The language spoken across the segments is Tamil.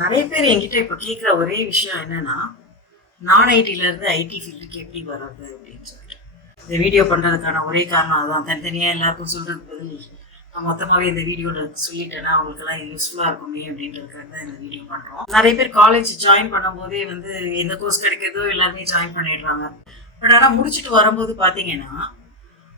நிறைய பேர் என்கிட்ட இப்போ கேட்குற ஒரே விஷயம் என்னன்னா, நான் ஐடியிலேருந்து ஐடி ஃபீல்டுக்கு எப்படி வர்றது அப்படின்னு சொல்லிட்டு. இந்த வீடியோ பண்ணுறதுக்கான ஒரே காரணம் அதுதான். தனித்தனியாக எல்லாருக்கும் சொல்கிறதுக்கு பதில் நான் மொத்தமாகவே இந்த வீடியோவில் சொல்லிட்டேன்னா அவங்களுக்கெல்லாம் யூஸ்ஃபுல்லாக இருக்குமே அப்படின்றதுக்காக தான் இந்த வீடியோ பண்ணுறோம். நிறைய பேர் காலேஜ் ஜாயின் பண்ணும்போதே எந்த கோர்ஸ் கிடைக்கிறதோ எல்லாருமே ஜாயின் பண்ணிடுறாங்க. பட் ஆனால் முடிச்சுட்டு வரும்போது பார்த்தீங்கன்னா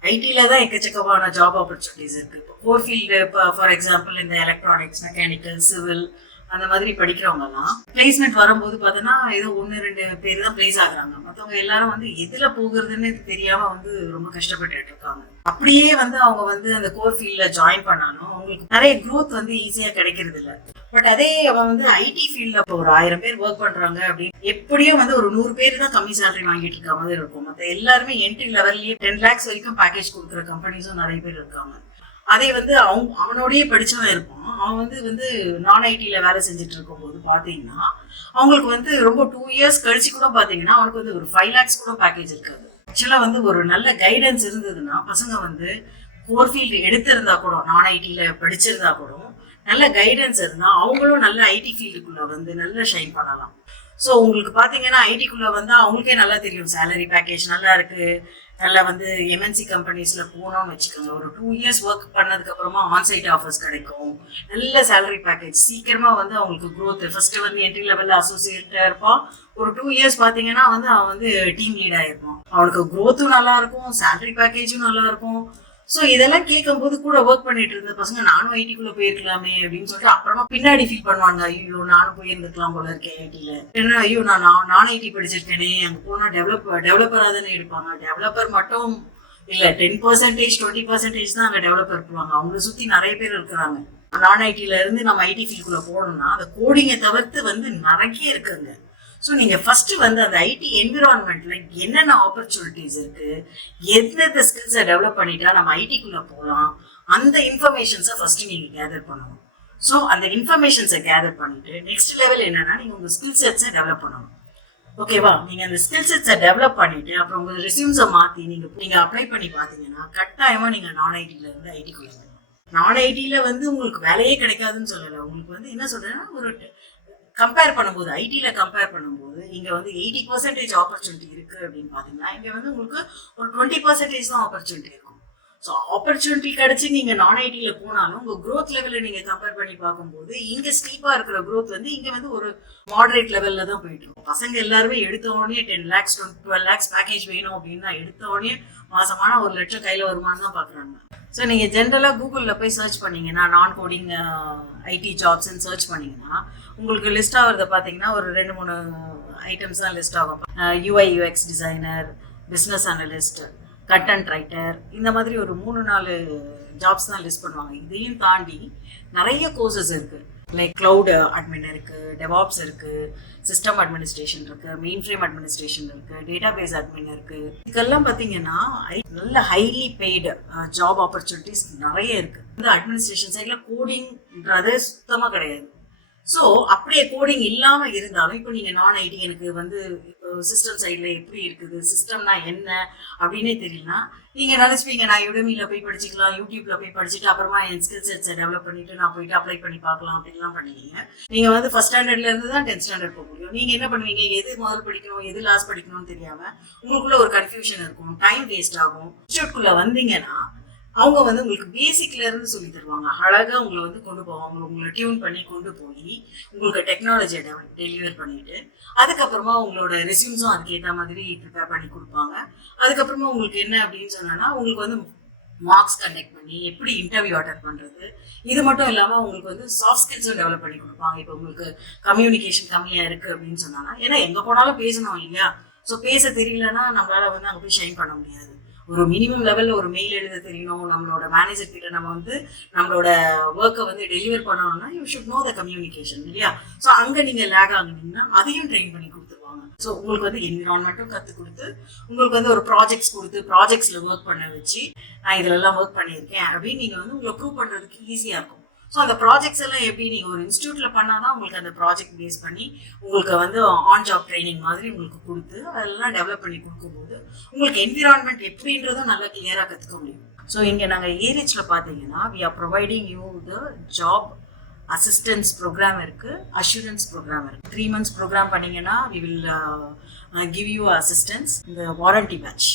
ஐடியில் தான் எக்கச்சக்கமான ஜாப் ஆப்பர்ச்சுனிட்டிஸ் இருக்குது. இப்போ கோர் ஃபீல்டு, இப்போ ஃபார் எக்ஸாம்பிள் இந்த எலக்ட்ரானிக்ஸ், மெக்கானிக்கல், சிவில் அந்த மாதிரி படிக்கிறவங்கலாம் பிளேஸ்மெண்ட் வரும்போது பார்த்தோன்னா ஏதோ 1-2 பேர் தான் பிளேஸ் ஆகுறாங்க. மற்றவங்க எல்லாரும் எதில் போகிறதுன்னு தெரியாமல் ரொம்ப கஷ்டப்பட்டு இருக்காங்க. அப்படியே அவங்க அந்த கோர் ஃபீல்டில் ஜாயின் பண்ணாலும் அவங்களுக்கு நிறைய க்ரோத் ஈஸியாக கிடைக்கிறது இல்லை. பட் அதே அவன் ஐடி ஃபீல்டில் இப்போ ஒரு 1000 பேர் ஒர்க் பண்ணுறாங்க அப்படின்னு எப்படியும் ஒரு 100 பேர் தான் கம்மி சேலரி வாங்கிட்டு இருக்க மாதிரி இருக்கும். மற்ற எல்லாருமே என்ட்ரி லெவல்லேயே 10 lakhs வரைக்கும் பேக்கேஜ் கொடுக்குற கம்பெனிஸும் நிறைய பேர் இருக்காங்க. அதே அவனோடயே படிச்சவன் இருப்பான். அவன் நான் ஐடியில வேலை செஞ்சுட்டு இருக்கும்போது பாத்தீங்கன்னா அவங்களுக்கு ரொம்ப 2 years கழிச்சு கூட பாத்தீங்கன்னா அவனுக்கு ஒரு 5 lakhs கூட பேக்கேஜ் இருக்காது. ஆக்சுவலா ஒரு நல்ல கைடன்ஸ் இருந்ததுன்னா பசங்க கோர் ஃபீல்டு எடுத்திருந்தா கூட, நான் ஐடியில படிச்சிருந்தா கூட நல்ல கைடன்ஸ் இருந்தா அவங்களும் நல்ல ஐடி ஃபீல்டுக்குள்ள நல்ல ஷைன் பண்ணலாம். ஸோ உங்களுக்கு பார்த்தீங்கன்னா ஐடிக்குள்ளே அவங்களுக்கே நல்லா தெரியும் சேலரி பேக்கேஜ் நல்லா இருக்கு. நல்லா எம்என்சி கம்பெனிஸில் போனோம்னு வச்சுக்கோங்க, ஒரு 2 years ஒர்க் பண்ணதுக்கு அப்புறமா ஆன்சைட் ஆஃபர்ஸ் கிடைக்கும். நல்ல சேலரி பேக்கேஜ் சீக்கிரமாக அவங்களுக்கு க்ரோத். ஃபர்ஸ்ட் என்ட்ரி லெவலில் அசோசியேட்டாக இருப்பான். ஒரு 2 years பார்த்தீங்கன்னா அவன் டீம் லீட் ஆகிருப்பான். அவனுக்கு க்ரோத்தும் நல்லா இருக்கும், சேலரி பேக்கேஜும் நல்லா இருக்கும். ஸோ இதெல்லாம் கேட்கும்போது கூட ஒர்க் பண்ணிட்டு இருந்த பசங்க நானும் ஐடிக்குள்ள போயிருக்கலாமே அப்படின்னு சொல்லிட்டு அப்புறமா பின்னாடி ஃபீல் பண்ணுவாங்க, ஐயோ நானும் போயிருந்துக்கலாம் போல இருக்கேன் ஐடியில. ஏன்னா ஐயோ நான் ஐடி படிச்சிருக்கேனே, அங்கே போனா டெவலப்பராக தானே எடுப்பாங்க. டெவலப்பர் மட்டும் இல்லை, 10% 20% தான் அங்கே டெவலப்பர் இருப்பாங்க. அவங்கள சுற்றி நிறைய பேர் இருக்கிறாங்க. நான் ஐடியில இருந்து நம்ம ஐடி ஃபீல்டுக்குள்ள போகணும்னா அந்த கோடிங்கை தவிர்த்து நிறைய இருக்குங்க. ஸோ நீங்கள் ஃபஸ்ட்டு அந்த ஐடி என்விரான்மெண்ட்டில் என்னென்ன ஆப்பர்ச்சுனிட்டிஸ் இருக்குது, எந்தெந்த ஸ்கில்ஸை டெவலப் பண்ணிட்டா நம்ம ஐடிக்குள்ளே போகலாம், அந்த இன்ஃபர்மேஷன்ஸை ஃபஸ்ட்டு நீங்கள் கேதர் பண்ணணும். ஸோ அந்த இன்ஃபர்மேஷன்ஸை கேதர் பண்ணிவிட்டு நெக்ஸ்ட் லெவல் என்னென்னா நீங்கள் உங்கள் ஸ்கில் செட்ஸை டெவலப் பண்ணணும். ஓகேவா? நீங்கள் அந்த ஸ்கில் செட்ஸை டெவலப் பண்ணிவிட்டு அப்புறம் உங்கள் ரெஸ்யூம்ஸை மாற்றி நீங்கள் அப்ளை பண்ணி பார்த்தீங்கன்னா கட்டாயமாக நீங்கள் நான் ஐடியிலேருந்து ஐடிக்குள்ளே போகணும். நான் ஐடியில் உங்களுக்கு வேலையே கிடைக்காதுன்னு சொல்லலை. உங்களுக்கு என்ன சொல்கிறேன்னா, ஒரு கம்பேர் பண்ணும்போது ஐடியில் கம்பேர் பண்ணும்போது இங்கே 80% ஆப்பர்ச்சுனிட்டி இருக்குது அப்படின்னு பார்த்தீங்கன்னா இங்கே உங்களுக்கு ஒரு 20% தான் ஆப்பர்ச்சுனிட்டி இருக்கும். ஸோ ஆப்பர்ச்சுனிட்டி கிடச்சி நீங்கள் நான் ஐடியில் போனாலும் உங்கள் க்ரோத் லெவலில் நீங்கள் கம்பேர் பண்ணி பார்க்கும்போது இங்கே ஸ்டீப்பாக இருக்கிற க்ரோத் இங்கே ஒரு மாடரேட் லெவலில் தான் போயிட்டு இருக்கும். பசங்க எல்லாருமே எடுத்தவொடனே 10 lakhs 12 lakhs பேக்கேஜ் வேணும் அப்படின்னா எடுத்தவொடனே மாசமான 1 லட்சம் கையில் வருமானு தான் பார்க்குறாங்க. ஸோ நீங்கள் ஜென்ரலாக கூகுளில் போய் சர்ச் பண்ணிங்கன்னா நான் கோடிங் ஐடி ஜாப்ஸ்ன்னு சர்ச் பண்ணிங்கன்னா உங்களுக்கு லிஸ்ட் ஆகிறத பார்த்தீங்கன்னா ஒரு 2-3 ஐட்டம்ஸ் தான் லிஸ்ட் ஆகும். UI UX designer, business analyst, content writer, இந்த மாதிரி ஒரு 3-4 ஜாப்ஸ் தான் லிஸ்ட் பண்ணுவாங்க. இதையும் தாண்டி நிறைய கோர்சஸ் இருக்குது. லைக் கிளவுட் அட்மின் இருக்குது, டெவாப்ஸ் இருக்குது, சிஸ்டம் அட்மினிஸ்ட்ரேஷன் இருக்குது, மெயின் ஃப்ரேம் அட்மினிஸ்ட்ரேஷன் இருக்குது, டேட்டா பேஸ் அட்மின் இருக்குது. இதுக்கெல்லாம் பார்த்தீங்கன்னா நல்ல ஹைலி பெய்டு ஜாப் ஆப்பர்ச்சுனிட்டிஸ் நிறைய இருக்குது. அட்மினிஸ்ட்ரேஷன் சைடில் கோடிங்ன்றது சுத்தமாக கிடையாது. ஸோ அப்படியே கோடிங் இல்லாமல் இருந்தாலும் இப்போ நீங்கள் நான் ஐடி எனக்கு இப்போ சிஸ்டம் சைடில் எப்படி இருக்குது, சிஸ்டம்னா என்ன அப்படின்னே தெரியலனா நீங்கள் நினச்சிப்பீங்க நான் யுடமியில் போய் படிச்சுக்கலாம், யூடியூப்பில் போய் படிச்சுட்டு அப்புறமா என் ஸ்கில் செட்ஸை டெவலப் பண்ணிவிட்டு நான் போயிட்டு அப்ளை பண்ணி பார்க்கலாம் அப்படின்லாம் பண்ணுவீங்க. நீங்கள் ஃபர்ஸ்ட் ஸ்டாண்டர்ட்லேருந்து தான் 10th ஸ்டாண்டர்ட் போக முடியும். நீங்கள் என்ன பண்ணுவீங்க, எது முதல் படிக்கணும் எது லாஸ்ட் படிக்கணும்னு தெரியாமல் உங்களுக்குள்ள ஒரு கன்ஃபியூஷன் இருக்கும், டைம் வேஸ்ட் ஆகும். இன்ஸ்டியூட்குள்ளே வந்தீங்கன்னா அவங்க உங்களுக்கு பேசிக்ல இருந்து சொல்லி தருவாங்க. அழகாக உங்களை கொண்டு போவாங்க, உங்களை டியூன் பண்ணி கொண்டு போய் உங்களுக்கு டெக்னாலஜியை டெலிவர் பண்ணிட்டு அதுக்கப்புறமா உங்களோட ரெஸ்யூம்ஸும் அதுக்கேற்ற மாதிரி ப்ரிப்பேர் பண்ணி கொடுப்பாங்க. அதுக்கப்புறமா உங்களுக்கு என்ன அப்படின்னு சொன்னா உங்களுக்கு மார்க்ஸ் கண்டக்ட் பண்ணி எப்படி இன்டர்வியூ அட்டெண்ட் பண்ணுறது, இது மட்டும் இல்லாமல் உங்களுக்கு சாஃப்ட் ஸ்கில்ஸும் டெவலப் பண்ணி கொடுப்பாங்க. இப்போ உங்களுக்கு கம்யூனிகேஷன் கம்மியாக இருக்குது அப்படின்னு சொன்னாங்கன்னா, ஏன்னா எங்கே போனாலும் பேசணும் இல்லையா? ஸோ பேச தெரியலன்னா நம்மளால் அங்கே போய் ஷைன் பண்ண முடியாது. ஒரு மினிமம் லெவலில் ஒரு மெயில் எழுத தெரியணும். நம்மளோட மேனேஜர் கிட்ட நம்ம நம்மளோட ஒர்க்கை டெலிவர் பண்ணணும்னா you should know the communication இல்லையா? ஸோ அங்கே நீங்கள் லேக் ஆகுனீங்கன்னா அதையும் ட்ரெயின் பண்ணி கொடுத்துருவாங்க. ஸோ உங்களுக்கு என்விரான்மெண்ட்டும் கற்றுக் கொடுத்து உங்களுக்கு ஒரு ப்ராஜெக்ட்ஸ் கொடுத்து ப்ராஜெக்ட்ஸில் ஒர்க் பண்ண வச்சு நான் இதிலெல்லாம் ஒர்க் பண்ணியிருக்கேன் அப்படின்னு நீங்கள் உங்களை ப்ரூவ் பண்ணுறதுக்கு ஈஸியாக இருக்கும். ஸோ அந்த ப்ராஜெக்ட்ஸ் எல்லாம் எப்படி நீங்கள் ஒரு இன்ஸ்டியூட்டில் பண்ணால் தான் உங்களுக்கு அந்த ப்ராஜெக்ட் பேஸ் பண்ணி உங்களுக்கு ஆன் ஜாப் ட்ரைனிங் மாதிரி உங்களுக்கு கொடுத்து அதெல்லாம் டெவலப் பண்ணி கொடுக்கும்போது உங்களுக்கு என்விரான்மெண்ட் எப்படின்றதும் நல்லா கிளியராக கற்றுக்க முடியும். ஸோ இங்கே நாங்கள் ஏரிச்சில் பார்த்தீங்கன்னா we are providing you the job assistance program இருக்குது, அஷூரன்ஸ் ப்ரோக்ராம் இருக்குது. 3 months ப்ரோக்ராம் பண்ணிங்கன்னா we will give you assistance. இந்த வாரண்டி பேட்ச்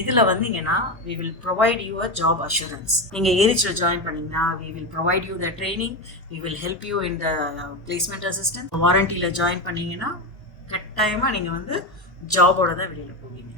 இதில் வந்தீங்கன்னா we will provide you a job assurance. நீங்கள் ஏரிச்சில் ஜாயின் பண்ணிங்கன்னா we will provide you the training, we will help you in the placement assistance. வாரண்டியில் ஜாயின் பண்ணிங்கன்னா கட்டாயமாக நீங்கள் வந்து ஜாபோட தான் வெளியில் போவீங்க.